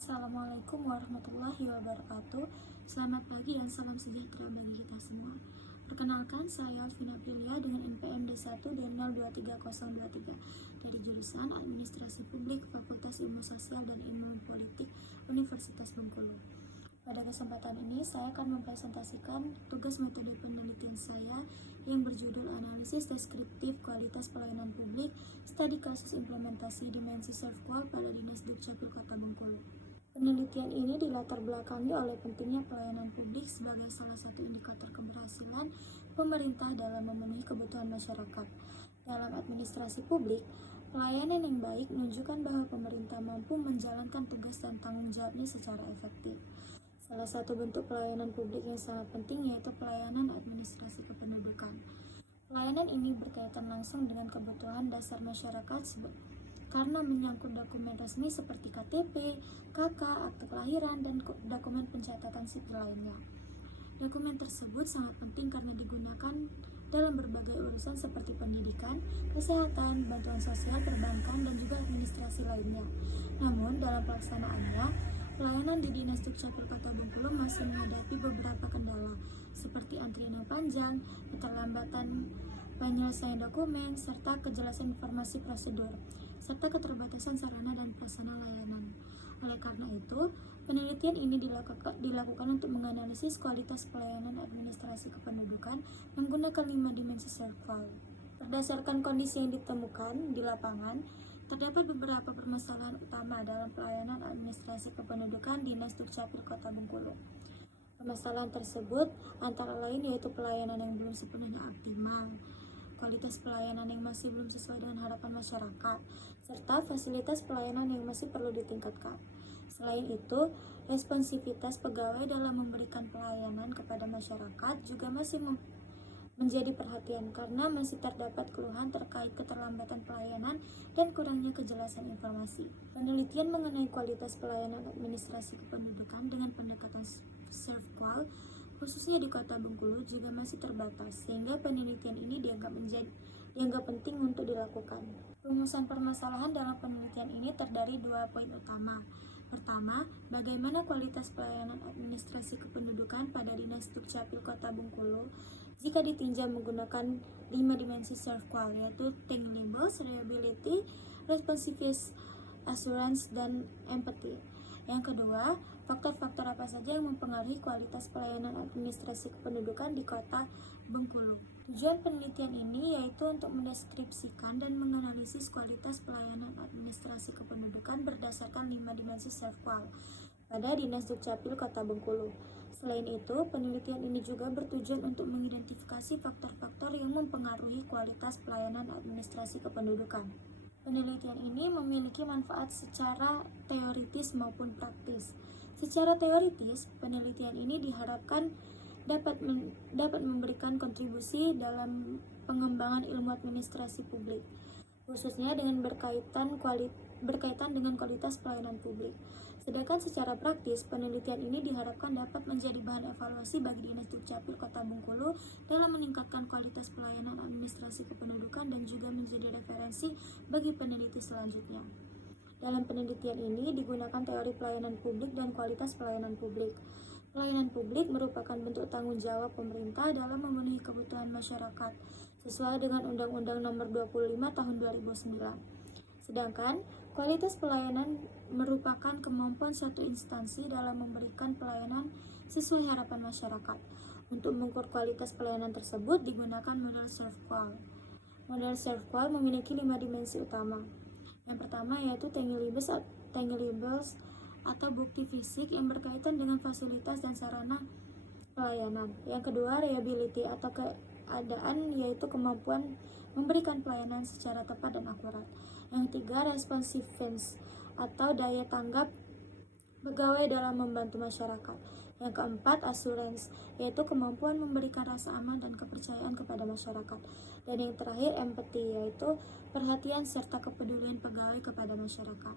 Assalamualaikum warahmatullahi wabarakatuh. Selamat pagi dan salam sejahtera bagi kita semua. Perkenalkan, saya Alvina Aprilia dengan NPM D1D023023 dari jurusan Administrasi Publik Fakultas Ilmu Sosial dan Ilmu Politik Universitas Bengkulu. Pada kesempatan ini, saya akan mempresentasikan tugas metode penelitian saya yang berjudul Analisis Deskriptif Kualitas Pelayanan Publik, Studi Kasus Implementasi Dimensi Servqual pada Dinas Dukcapil Kota Bengkulu. Penelitian ini dilatar belakangi oleh pentingnya pelayanan publik sebagai salah satu indikator keberhasilan pemerintah dalam memenuhi kebutuhan masyarakat. Dalam administrasi publik, pelayanan yang baik menunjukkan bahwa pemerintah mampu menjalankan tugas dan tanggung jawabnya secara efektif. Salah satu bentuk pelayanan publik yang sangat penting yaitu pelayanan administrasi kependudukan. Pelayanan ini berkaitan langsung dengan kebutuhan dasar masyarakat karena menyangkut dokumen resmi seperti KTP, KK, akte kelahiran, dan dokumen pencatatan sipil lainnya. Dokumen tersebut sangat penting karena digunakan dalam berbagai urusan seperti pendidikan, kesehatan, bantuan sosial, perbankan, dan juga administrasi lainnya. Namun, dalam pelaksanaannya, pelayanan di Dinas Dukcapil Kota Bengkulu masih menghadapi beberapa kendala, seperti antrian yang panjang, keterlambatan penyelesaian dokumen, serta kejelasan informasi prosedur, serta keterbatasan sarana dan prasarana layanan. Oleh karena itu, penelitian ini dilakukan untuk menganalisis kualitas pelayanan administrasi kependudukan menggunakan 5 dimensi Servqual. Berdasarkan kondisi yang ditemukan di lapangan, terdapat beberapa permasalahan utama dalam pelayanan administrasi kependudukan Dinas Dukcapil Kota Bengkulu. Permasalahan tersebut antara lain yaitu pelayanan yang belum sepenuhnya optimal, kualitas pelayanan yang masih belum sesuai dengan harapan masyarakat, serta fasilitas pelayanan yang masih perlu ditingkatkan. Selain itu, responsivitas pegawai dalam memberikan pelayanan kepada masyarakat juga masih menjadi perhatian karena masih terdapat keluhan terkait keterlambatan pelayanan dan kurangnya kejelasan informasi. Penelitian mengenai kualitas pelayanan administrasi kependudukan dengan pendekatan Servqual khususnya di Kota Bengkulu juga masih terbatas, sehingga penelitian ini dianggap penting untuk dilakukan. Rumusan permasalahan dalam penelitian ini terdiri 2 poin utama. Pertama, bagaimana kualitas pelayanan administrasi kependudukan pada Dinas Dukcapil Kota Bengkulu jika ditinjau menggunakan 5 dimensi Servqual, yaitu Tangibles, Reliability, Responsiveness, Assurance, dan Empathy. Yang kedua, faktor-faktor apa saja yang mempengaruhi kualitas pelayanan administrasi kependudukan di Kota Bengkulu. Tujuan penelitian ini yaitu untuk mendeskripsikan dan menganalisis kualitas pelayanan administrasi kependudukan berdasarkan 5 dimensi Servqual pada Dinas Dukcapil Kota Bengkulu. Selain itu, penelitian ini juga bertujuan untuk mengidentifikasi faktor-faktor yang mempengaruhi kualitas pelayanan administrasi kependudukan. Penelitian ini memiliki manfaat secara teoritis maupun praktis. Secara teoritis, penelitian ini diharapkan dapat memberikan kontribusi dalam pengembangan ilmu administrasi publik, khususnya dengan berkaitan dengan kualitas pelayanan publik. Sedangkan secara praktis, penelitian ini diharapkan dapat menjadi bahan evaluasi bagi Dinas Dukcapil Kota Bengkulu dalam meningkatkan kualitas pelayanan administrasi kependudukan dan juga menjadi referensi bagi peneliti selanjutnya. Dalam penelitian ini digunakan teori pelayanan publik dan kualitas pelayanan publik. Pelayanan publik merupakan bentuk tanggung jawab pemerintah dalam memenuhi kebutuhan masyarakat sesuai dengan Undang-Undang Nomor 25 Tahun 2009. Sedangkan kualitas pelayanan merupakan kemampuan suatu instansi dalam memberikan pelayanan sesuai harapan masyarakat. Untuk mengukur kualitas pelayanan tersebut digunakan model Servqual. Model Servqual memiliki 5 dimensi utama. Yang pertama yaitu Tangibles atau bukti fisik yang berkaitan dengan fasilitas dan sarana pelayanan. Yang kedua, Reliability atau keadaan yaitu kemampuan memberikan pelayanan secara tepat dan akurat. Yang ketiga, Responsiveness atau daya tanggap pegawai dalam membantu masyarakat. Yang keempat, Assurance yaitu kemampuan memberikan rasa aman dan kepercayaan kepada masyarakat. Dan yang terakhir, Empathy yaitu perhatian serta kepedulian pegawai kepada masyarakat.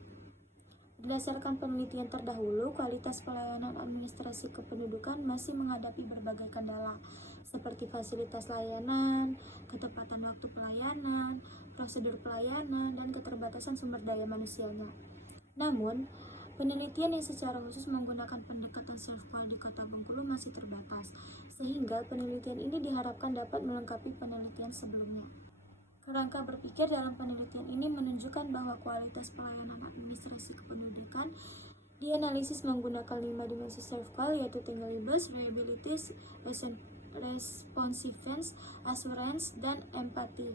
Berdasarkan penelitian terdahulu, kualitas pelayanan administrasi kependudukan masih menghadapi berbagai kendala, seperti fasilitas layanan, ketepatan waktu pelayanan, prosedur pelayanan, dan keterbatasan sumber daya manusianya. Namun, Penelitian yang secara khusus menggunakan pendekatan self-qual di Kota Bengkulu masih terbatas, sehingga penelitian ini diharapkan dapat melengkapi penelitian sebelumnya. Kerangka berpikir dalam penelitian ini menunjukkan bahwa kualitas pelayanan administrasi kependudukan dianalisis menggunakan 5 dimensi self-qual, yaitu tinggalibus, reliability, responsiveness, assurance, dan empati.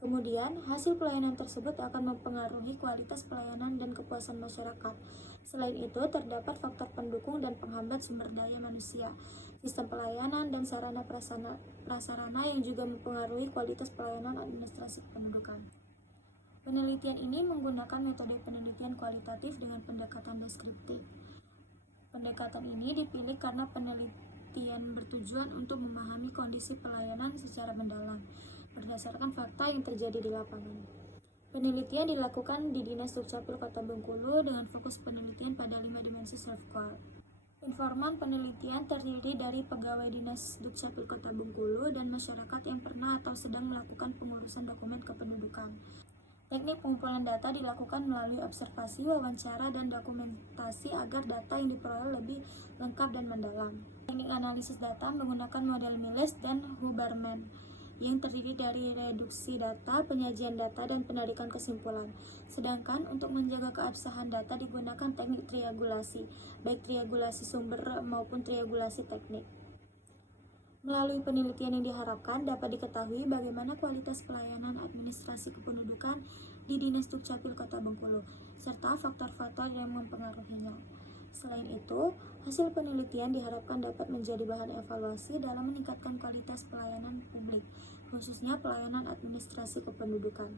Kemudian, hasil pelayanan tersebut akan mempengaruhi kualitas pelayanan dan kepuasan masyarakat. Selain itu, terdapat faktor pendukung dan penghambat sumber daya manusia, sistem pelayanan, dan sarana prasarana yang juga mempengaruhi kualitas pelayanan administrasi kependudukan. Penelitian ini menggunakan metode penelitian kualitatif dengan pendekatan deskriptif. Pendekatan ini dipilih karena penelitian bertujuan untuk memahami kondisi pelayanan secara mendalam, berdasarkan fakta yang terjadi di lapangan. Penelitian dilakukan di Dinas Dukcapil Kota Bengkulu dengan fokus penelitian pada 5 dimensi self-qual. Informan penelitian terdiri dari pegawai Dinas Dukcapil Kota Bengkulu dan masyarakat yang pernah atau sedang melakukan pengurusan dokumen kependudukan. Teknik pengumpulan data dilakukan melalui observasi, wawancara, dan dokumentasi agar data yang diperoleh lebih lengkap dan mendalam. Teknik analisis data menggunakan model Miles dan Huberman yang terdiri dari reduksi data, penyajian data, dan penarikan kesimpulan. Sedangkan untuk menjaga keabsahan data digunakan teknik triangulasi, baik triangulasi sumber maupun triangulasi teknik. Melalui penelitian yang diharapkan dapat diketahui bagaimana kualitas pelayanan administrasi kependudukan di Dinas Dukcapil Kota Bengkulu, serta faktor-faktor yang mempengaruhinya. Selain itu, hasil penelitian diharapkan dapat menjadi bahan evaluasi dalam meningkatkan kualitas pelayanan publik, khususnya pelayanan administrasi kependudukan.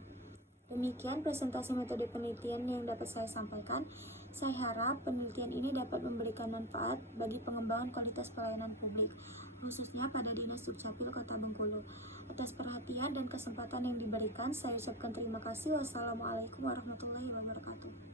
Demikian presentasi metode penelitian yang dapat saya sampaikan. Saya harap penelitian ini dapat memberikan manfaat bagi pengembangan kualitas pelayanan publik, khususnya pada Dinas Dukcapil Kota Bengkulu. Atas perhatian dan kesempatan yang diberikan, saya ucapkan terima kasih. Wassalamualaikum warahmatullahi wabarakatuh.